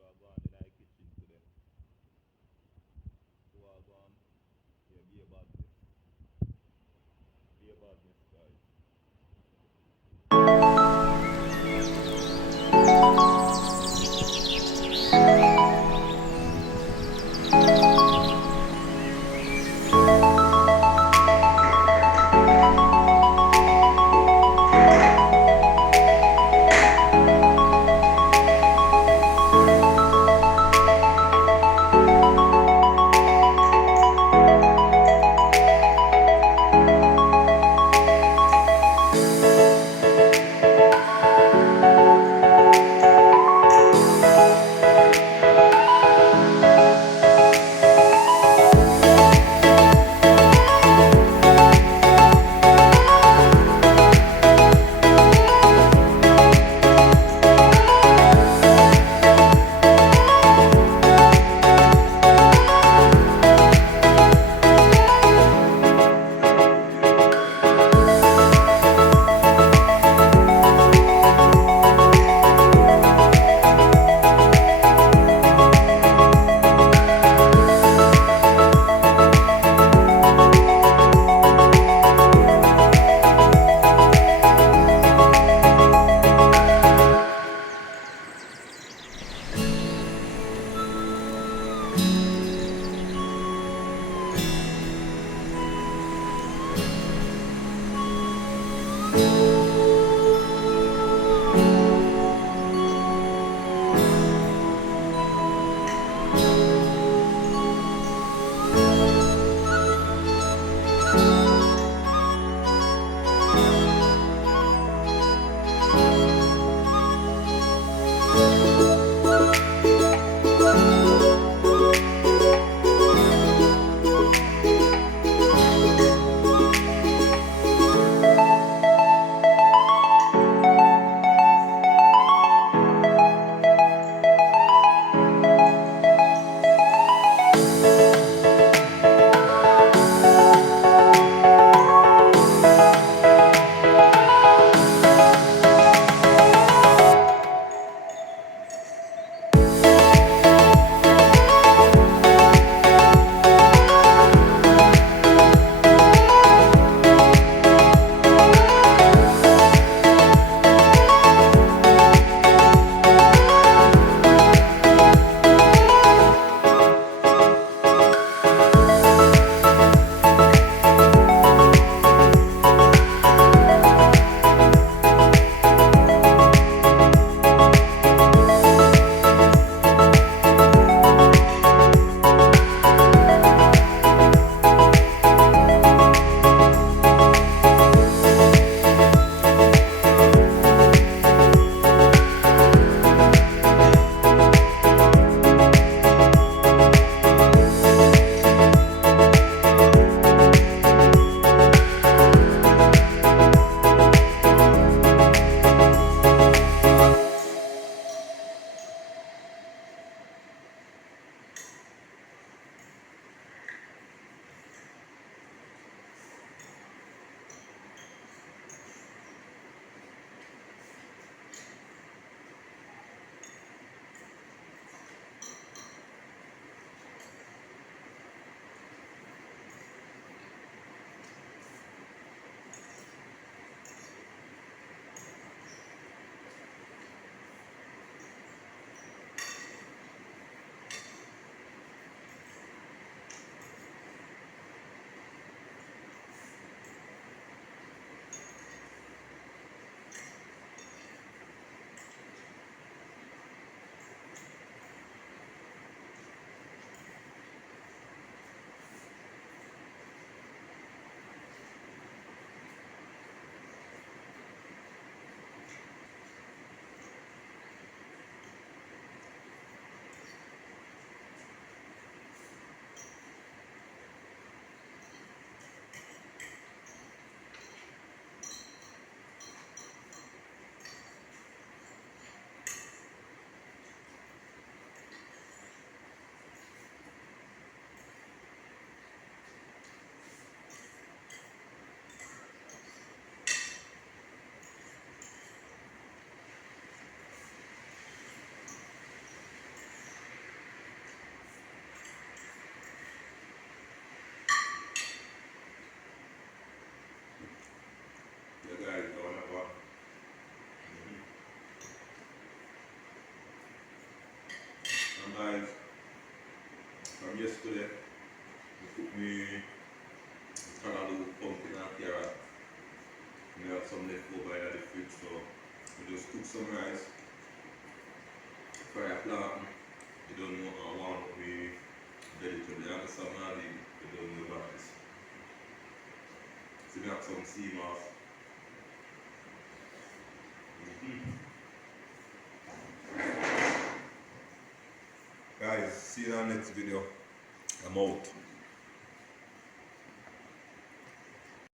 So I go on in the kitchen to them. So I go on, yeah, be a badness. Be a badness, guys. eyes from yesterday. We cook me callaloo, pumpkin and carrot. We have some left over in the fridge, so we just cook some rice, fry a plantain. You don't know how warm up me vegetable. You have some honey, you don't know about this. So we have some sea moss. Guys, see you in our next video. I'm out.